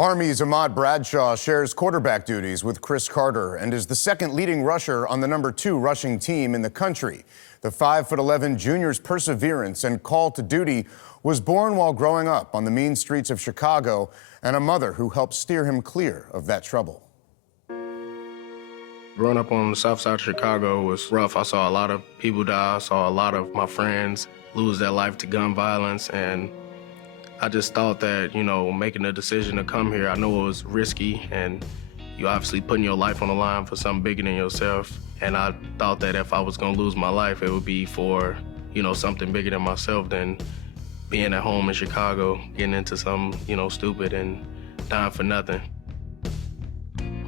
Army's Ahmad Bradshaw shares quarterback duties with Chris Carter and is the second leading rusher on the #2 rushing team in the country. The 5'11" junior's perseverance and call to duty was born while growing up on the mean streets of Chicago, and a mother who helped steer him clear of that trouble. Growing up on the south side of Chicago was rough. I saw a lot of people die. I saw a lot of my friends lose their life to gun violence, and I just thought that, making the decision to come here, I know it was risky, and you obviously putting your life on the line for something bigger than yourself. And I thought that if I was gonna lose my life, it would be for, something bigger than myself than being at home in Chicago, getting into something, stupid and dying for nothing.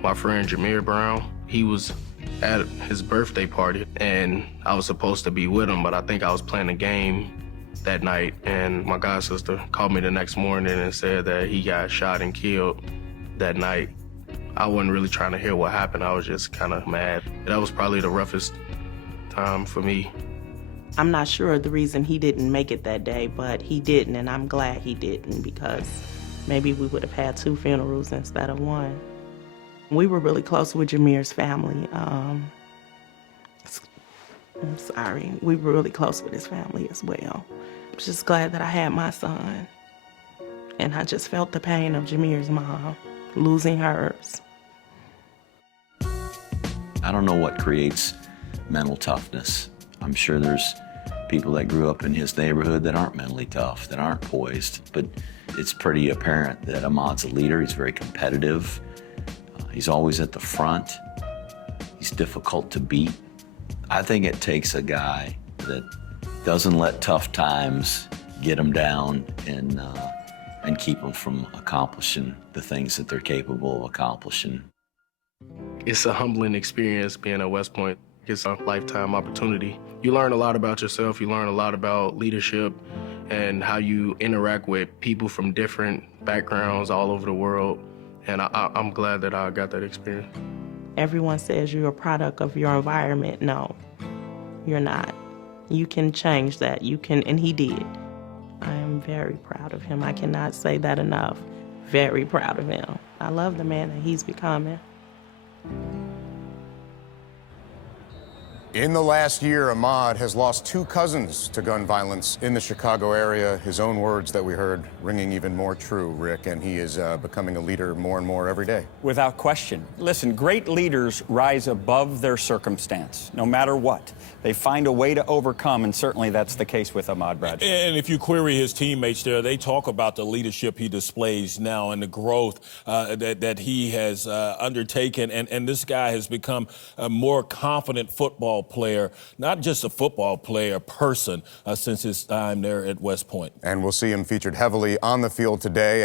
My friend Jameer Brown, he was at his birthday party, and I was supposed to be with him, but I think I was playing a game that night, and my god sister called me the next morning and said that he got shot and killed that night. I wasn't really trying to hear what happened. I was just kind of mad. That was probably the roughest time for me. I'm not sure the reason he didn't make it that day, but he didn't, and I'm glad he didn't, because maybe we would have had 2 funerals instead of 1. We were really close with Jameer's family. I'm sorry. We were really close with his family as well. I'm just glad that I had my son. And I just felt the pain of Jameer's mom losing hers. I don't know what creates mental toughness. I'm sure there's people that grew up in his neighborhood that aren't mentally tough, that aren't poised. But it's pretty apparent that Ahmad's a leader. He's very competitive. He's always at the front. He's difficult to beat. I think it takes a guy that doesn't let tough times get him down and keep them from accomplishing the things that they're capable of accomplishing. It's a humbling experience being at West Point. It's a lifetime opportunity. You learn a lot about yourself. You learn a lot about leadership and how you interact with people from different backgrounds all over the world. And I'm glad that I got that experience. Everyone says you're a product of your environment. No, you're not. You can change that. You can, and he did. I am very proud of him. I cannot say that enough. Very proud of him. I love the man that he's becoming. In the last year, Ahmad has lost 2 cousins to gun violence in the Chicago area. His own words that we heard ringing even more true, Rick, and he is becoming a leader more and more every day. Without question. Listen, great leaders rise above their circumstance, no matter what. They find a way to overcome, and certainly that's the case with Ahmad Bradshaw. And if you query his teammates there, they talk about the leadership he displays now and the growth that he has undertaken. And this guy has become a more confident football player, not just a football player, person, since his time there at West Point. And we'll see him featured heavily on the field today.